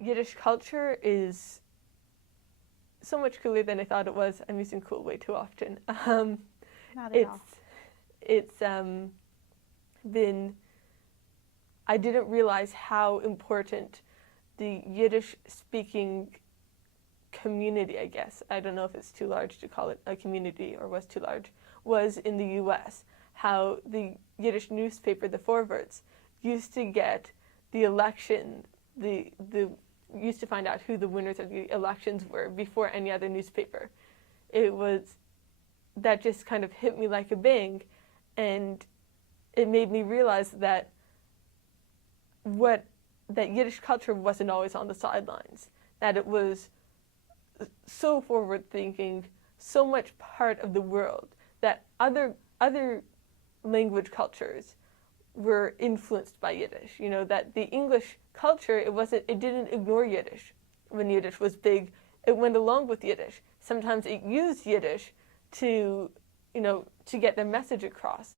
Yiddish culture is so much cooler than I thought it was. I'm using cool way too often. Not at It's all. it's been I didn't realize how important the Yiddish speaking community, I guess, I don't know if it's too large to call it a community or was too large, was in the US. How the Yiddish newspaper, the Forwards, used to get the election, the used to find out who the winners of the elections were before any other newspaper. It was, that just kind of hit me like a bang, and it made me realize that that Yiddish culture wasn't always on the sidelines, that it was so forward thinking, so much part of the world, that other language cultures were influenced by Yiddish. You know, that the English culture, it didn't ignore Yiddish. When Yiddish was big, it went along with Yiddish. Sometimes it used Yiddish to, to get their message across.